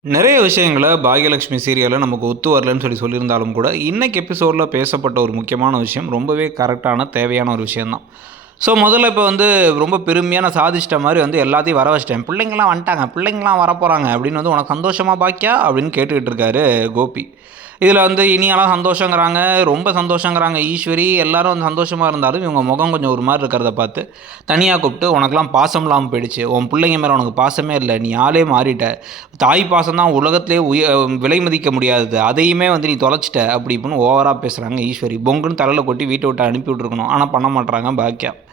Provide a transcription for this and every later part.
நிறைய விஷயங்களை பாகியலட்சுமி சீரியலில் நமக்கு ஒத்து வரலன்னு சொல்லி சொல்லியிருந்தாலும் கூட, இன்னைக்கு எபிசோடில் பேசப்பட்ட ஒரு முக்கியமான விஷயம் ரொம்பவே கரெக்ட்டான, தேவையான ஒரு விஷயம் தான். ஸோ முதல்ல இப்போ வந்து ரொம்ப பெருமையாக நான் சாதிச்சிட்ட மாதிரி வந்து எல்லாத்தையும் வர வச்சுட்டேன். "பிள்ளைங்கலாம் வந்துட்டாங்க, பிள்ளைங்கலாம் வரப்போகிறாங்க அப்படின்னு வந்து "உனக்கு சந்தோஷமாக பாக்கியா?" அப்படின்னு கேட்டுக்கிட்டு இருக்காரு கோபி. இதில் வந்து இனியெல்லாம் சந்தோஷங்கிறாங்க, ரொம்ப சந்தோஷங்கிறாங்க ஈஸ்வரி. எல்லாரும் வந்து சந்தோஷமாக இருந்தாலும், இவங்க முகம் கொஞ்சம் ஒரு மாதிரி இருக்கிறத பார்த்து, தனியாக கூப்பிட்டு, "உனக்கெல்லாம் பாசம் இல்லாமல் போயிடுச்சு. உன் பிள்ளைங்க மேலே உனக்கு பாசமே இல்லை நீ ஆளே மாறிட்ட. தாய் பாசம் தான் உலகத்திலே உய விலை மதிக்க முடியாதது. அதையுமே வந்து நீ தொலைச்சிட்ட" அப்படி இப்படின்னு ஓவராக பேசுகிறாங்க ஈஸ்வரி. பொங்குன்னு தலையில் கொட்டி வீட்டை விட்டு அனுப்பி விட்ருக்கணும் ஆனால் பண்ண மாட்றாங்க பாக்கியா.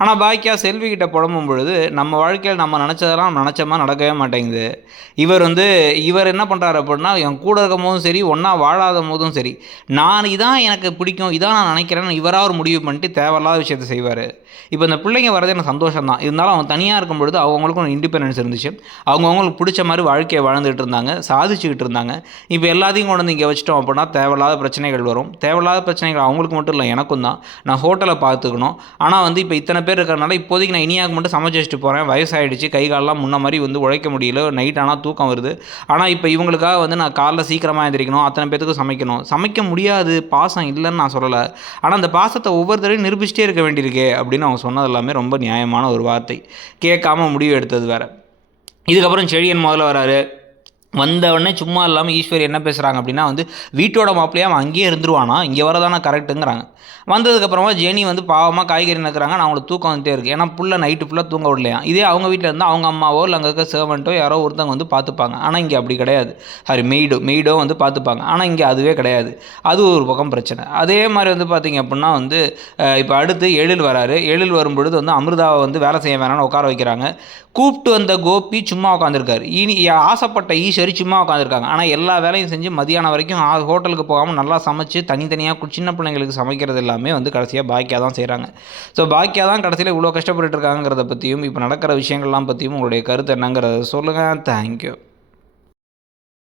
ஆனால் பாக்கியா செல்வி கிட்ட புலம்பும் பொழுது, நம்ம வாழ்க்கையில் நம்ம நினச்சதெல்லாம் நெனச்ச நடக்கவே மாட்டேங்குது. இவர் வந்து இவர் என்ன பண்ணுறாரு அப்படின்னா, என் கூட இருக்கும் போதும் சரி, ஒன்றா வாழாத போதும் சரி, நான் இதான் எனக்கு பிடிக்கும், இதான் நான் நினைக்கிறேன்னு இவராக ஒரு முடிவு பண்ணிட்டு தேவையில்லாத விஷயத்தை செய்வார் இப்போ இந்த பிள்ளைங்க வரது எனக்கு சந்தோஷம் தான். இருந்தாலும் அவங்க தனியாக இருக்கும் பொழுது அவங்களுக்கும் இண்டிபெண்டன்ஸ் இருந்துச்சு. அவங்கவுங்களுக்கு பிடிச்ச மாதிரி வாழ்க்கையை வாழ்ந்துட்டு இருந்தாங்க. சாதிச்சுக்கிட்டு இருந்தாங்க. இப்போ எல்லாத்தையும் கொண்டு வந்து இங்கே வச்சுட்டோம் அப்படின்னா, தேவையில்லாத பிரச்சனைகள் வரும். தேவையில்லாத பிரச்சனைகள் அவங்களுக்கு மட்டும் இல்லை எனக்கும் தான். நான் ஹோட்டலை பார்த்துக்கணும். ஆனால் வந்து இப்போ இத்தனை பேர் இருக்கிறனால, இப்போதைக்கு நான் இனியாவுக்கு மட்டும் சமைச்சு வச்சுட்டு போகிறேன் வயசாயிடுச்சு. கை காலெலாம் முன்ன மாதிரி வந்து உழைக்க முடியல. நைட் ஆனால் தூக்கம் வருது. ஆனால் இப்போ இவங்களுக்காக வந்து நான் காலைல சீக்கிரமாக எந்திரிக்கணும். அத்தனை பேத்துக்கும் சமைக்கணும். சமைக்க முடியாது. பாசம் இல்லைன்னு நான் சொல்லலை ஆனால் அந்த பாசத்தை ஒவ்வொரு தடவையும் நிரூபிச்சுட்டே இருக்க வேண்டியிருக்கே அப்படின்னு அவங்க சொன்னது எல்லாமே ரொம்ப நியாயமான ஒரு வார்த்தை. கேட்காம முடிவு எடுத்தது வேறு இதுக்கப்புறம் செழியன் முதல்ல வராரு. வந்தவொடனே சும்மா இல்லாமல் ஈஸ்வரி என்ன பேசுகிறாங்க அப்படின்னா வந்து, "வீட்டோட மாப்பிள்ளையா அவன் அங்கேயே இருந்துருவானா? இங்கே வரதானா கரெக்ட்டுங்கிறாங்க." வந்ததுக்கப்புறமா ஜெனி வந்து பாவமாக காய்கறி நிற்கிறாங்க நான் அவங்களுக்கு தூக்கம் வந்துட்டே இருக்கு. ஏன்னா புள்ள நைட்டு ஃபுல்லாக தூங்க விடலையா இதே அவங்க வீட்டில் இருந்தால் அவங்க அம்மாவோ, இல்லை அங்கே இருக்க சர்வன்ட்டோ யாரோ ஒருத்தவங்க வந்து பார்த்துப்பாங்க. ஆனால் இங்கே அப்படி கிடையாது. சாரி மெய்டோ மெய்டோ வந்து பார்த்துப்பாங்க. ஆனால் இங்கே அதுவே கிடையாது. அது ஒரு பக்கம் பிரச்சனை. அதே மாதிரி வந்து பார்த்தீங்க அப்படின்னா வந்து, இப்போ அடுத்து எழில் வராரு. எழில் வரும்பொழுது வந்து அமிர்தாவை வந்து வேலை செய்ய வேணாம்னு உட்கார வைக்கிறாங்க. கூப்பிட்டு வந்த கோபி சும்மா உட்காந்துருக்காரு. இனி ஆசைப்பட்ட ஈஸ்வர் செரிச்சுமா உட்காந்துருக்காங்க. ஆனால் எல்லா வேலையும் செஞ்சு மதியானம் வரைக்கும் ஹோட்டலுக்கு போகாமல் நல்லா சமைச்சு தனித்தனியாக சின்ன பிள்ளைங்களுக்கு சமைக்கிறது எல்லாமே வந்து கடைசியாக பாக்கியாக தான் செய்கிறாங்க ஸோ பாக்கியா தான் கடைசியில் இவ்வளோ கஷ்டப்பட்டுட்டு பற்றியும் இப்போ நடக்கிற விஷயங்கள்லாம் பற்றியும் உங்களுடைய கருத்து என்னங்கிறத சொல்லுங்கள் தேங்க் யூ.